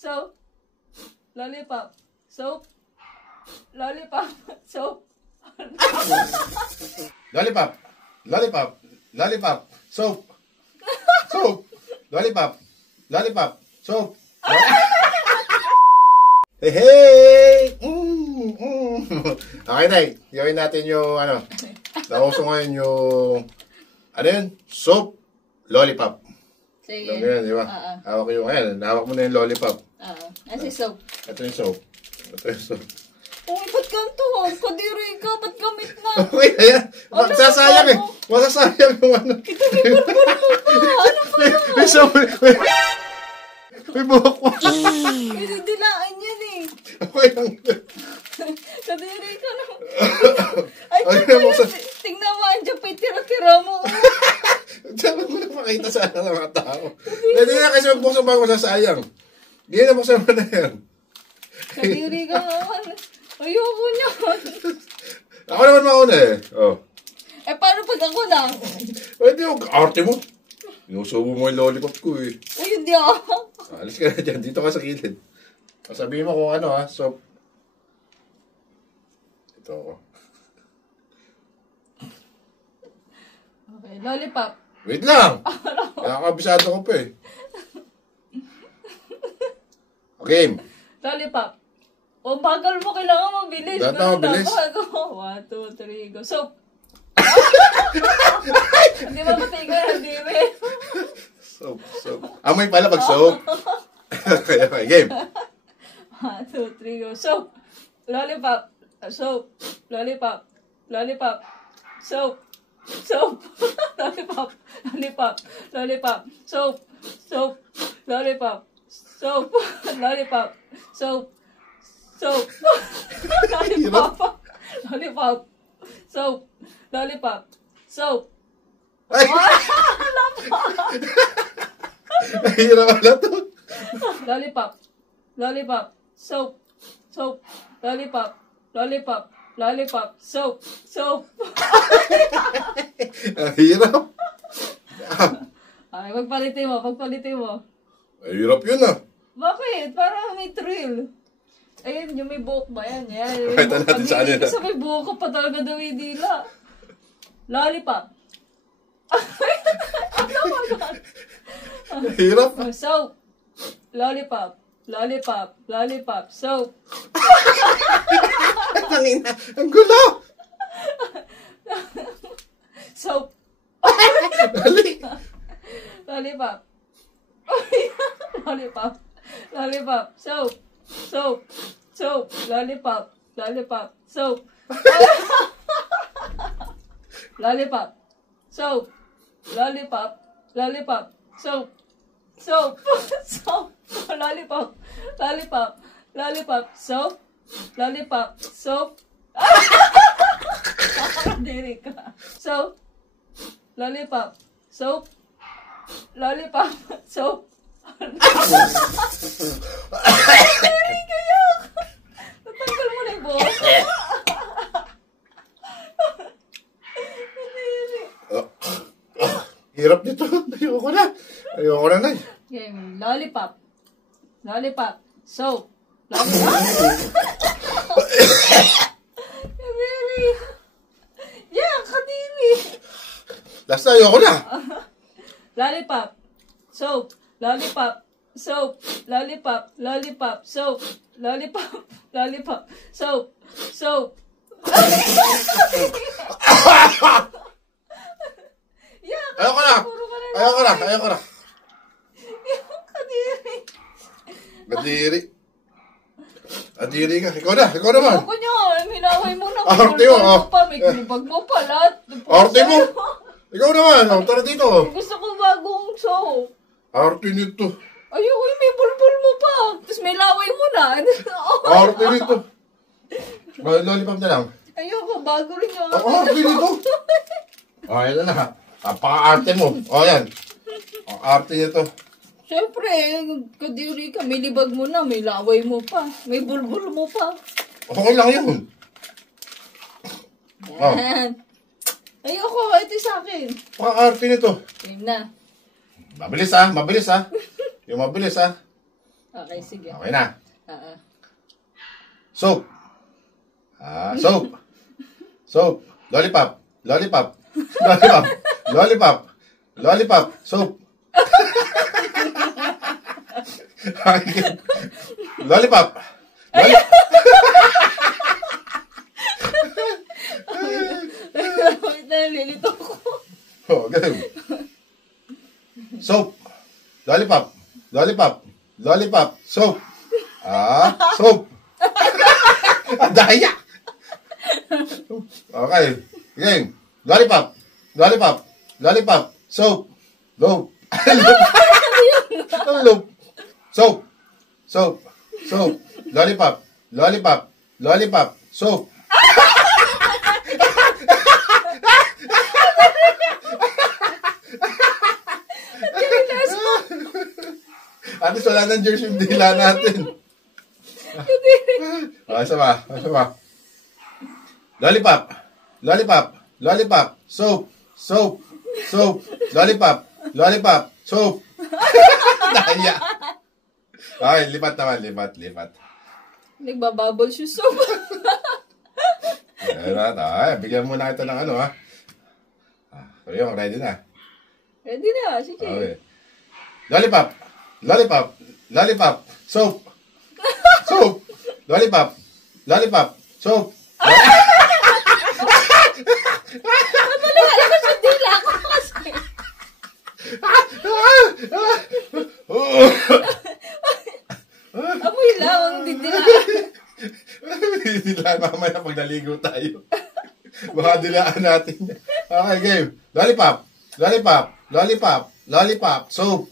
soap, lollipop, soap, lollipop, soap. Lollipop, lollipop, lollipop, soap, soap, lollipop, lollipop, soap. Hey, hey! Okay, Nay. Gawin natin yung, ano, nauso ngayon yung, ano yun? Soap, lollipop. Sige. Ganyan, di ba? Hawak yung, ayan, hawak mo na yung lollipop. Kasi soap. Ito yung soap. Ito yung soap. Uy, ba't ganito? Kadiri ka, ba't gamit na? Okay, ayan. Magsasayang eh. Masasayang yung ano. Kinibulbul mo pa. Ano ba yan? May soap. May buhok mo. Dilaan yan eh. Okay lang. Kadiri ka na. Ay, tingnan mo, andyan pa yung tira-tira mo. Diyan mo na makita sa mga tao. Hindi na kasi magbuksan bago masasayang. Hindi na buksan mo na yan. Kadiri ka naman. Ayoko niyan. Ako naman mauna eh. Oh. Eh, paano pag ako na? Pwede yung arte mo. Inusubo mo yung lollipop ko eh. Uy, hindi ako. Alis ka na dyan. Dito ka sa gilid. Sabihin mo kung ano ha. So, ito ako. Okay, lollipop. Wait lang. Nakakabisado ko pa eh. Okay. Lollipop. O, bagal mo. Kailangan mabilis. Dapat mabilis. 1, 2, 3, go. Soap. Hindi ba matigo yan? Hindi ba? Soap, soap. Amoy pala pag soap. Kaya okay, game. 1, 2, 3, go. Soap. Lollipop. Soap. Lollipop. Lollipop. Soap. Soap. Lollipop. Lollipop. Lollipop. Soap. Soap. Lollipop. Soap. Lollipop. Soap. Soap. Lollipop. Lollipop. Soap. Lollipop. Soap. Ay! Nahihirap pala to. Lollipop. Lollipop. Soap. Soap. Lollipop. Lollipop. Lollipop. Soap. Soap. Nahihirap. Ay, pagpalitin mo. Pagpalitin mo. Nahihirap yun ah. Bakit? Para may thrill. Ayun, yung may buhok ba yan? Yan. Pakita natin sa kanila. Kasi may buhok ka pa talaga daw yung dila. Lollipop. Ano ba ba? Nahihirap. Soap. Lollipop. Lollipop. Lollipop. Soap. Tangina. Ang gulo. Soap. Dali. Lollipop. Lollipop. Lollipop. Soap. Soap. Soap. Lollipop. Lollipop. Soap. Lollipop. Soap. Lollipop. Lollipop. Soap. Soap. Soap. Lollipop. Lollipop. Lollipop. Soap. Lollipop. Soap. Diri ka. Soap. Lollipop. Soap. Lollipop. Soap. Diri kaya. Tatanggal mo na yung buhok. Diri. Hirap nito. Ayoko na. Ayoko na na. Game. Lollipop. Lollipop. Soap. Lollipop. Kadiri. Yeah, kadiri. Last na, ayoko na. Lollipop. Soap. Lollipop. Soap. Lollipop. Lollipop. Soap. Lollipop. Lollipop. Soap. Soap. Yeah, Ayoko na. Ayoko na. Ayoko na. kadiri. Kadiri. Kadiri ka. Ikaw na. Ikaw naman. Ako nyo, minaway mo na. Arte mo, oh. Pa, may kulibag mo pa, lahat. Arte mo. Ikaw naman. Oh, tara dito. Gusto ko bagong soap. Arte nito. Ayoko, may bulbul mo pa. Tapos may laway mo na. Arte nito. Lollipop na lang. Ayoko, bago rin yung... Arte nito. Oh, yan na. Paka-arte mo. Oh, yan. Arte nito. Siyempre, kadiri ka, may libag mo na, may laway mo pa, may bulbul mo pa. Okay lang yun. Yan. Ayoko, ito sa akin. Paka-arte nito. Game na. Mabilis ah, mabilis ah. Yung mabilis ah. Okay, sige. Okay na. Oo. Soap. Soap. Lollipop. Lollipop. Lollipop. Lollipop. Lollipop. Soap. Lollipop. Wait na, nililito ko. Oh, ganun. Soap. Lollipop. Lollipop. Lollipop. Soap. Soap. Daya. Okay. Game. Lollipop. Lollipop. Lollipop. Soap. Loop. Loop. Soap. Soap. Soap. Lollipop. Lollipop. Lollipop. Soap. Atos wala ng jersey yung dila natin. Sama. Lollipop. Lollipop. Lollipop. Soap. Soap. Soap. Lollipop. Lollipop. Soap. Daya. Okay, lipat naman. Lipat. Nagbabubble shoes soap. Ay, bigyan muna kita ng ano, ha? Sabi mo, ready na. Ready na, sige. Okay. Lollipop. Lollipop. Lollipop. Soap. Soap. Lollipop. Lollipop. Soap. Malala ko sa dila ko kasi. Amoy lang ang didila. Dilaan mamaya pag naligo tayo. Baka dilaan natin. Okay, game. Lollipop. Lollipop. Lollipop. Lollipop. Soap.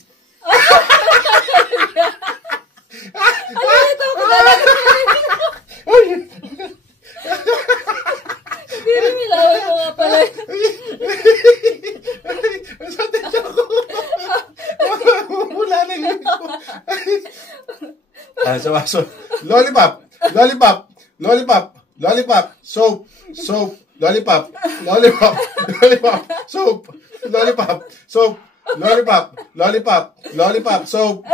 Ano ito? Kailangan hindi rin milawan mo nga pala. Sa tito ko. Mula na yun ko. So, lollipop. Lollipop. Lollipop. Lollipop. Soap. Soap. Lollipop. Lollipop. Lollipop. Soap. Lollipop. Soap. Lollipop. Lollipop. Lollipop. Soap.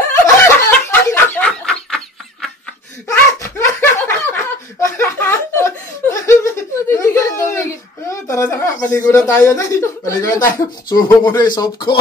Matitigan tumigil. Tara na ka, maligo na tayo na. Maligo na tayo. Subo mo na yung soap ko.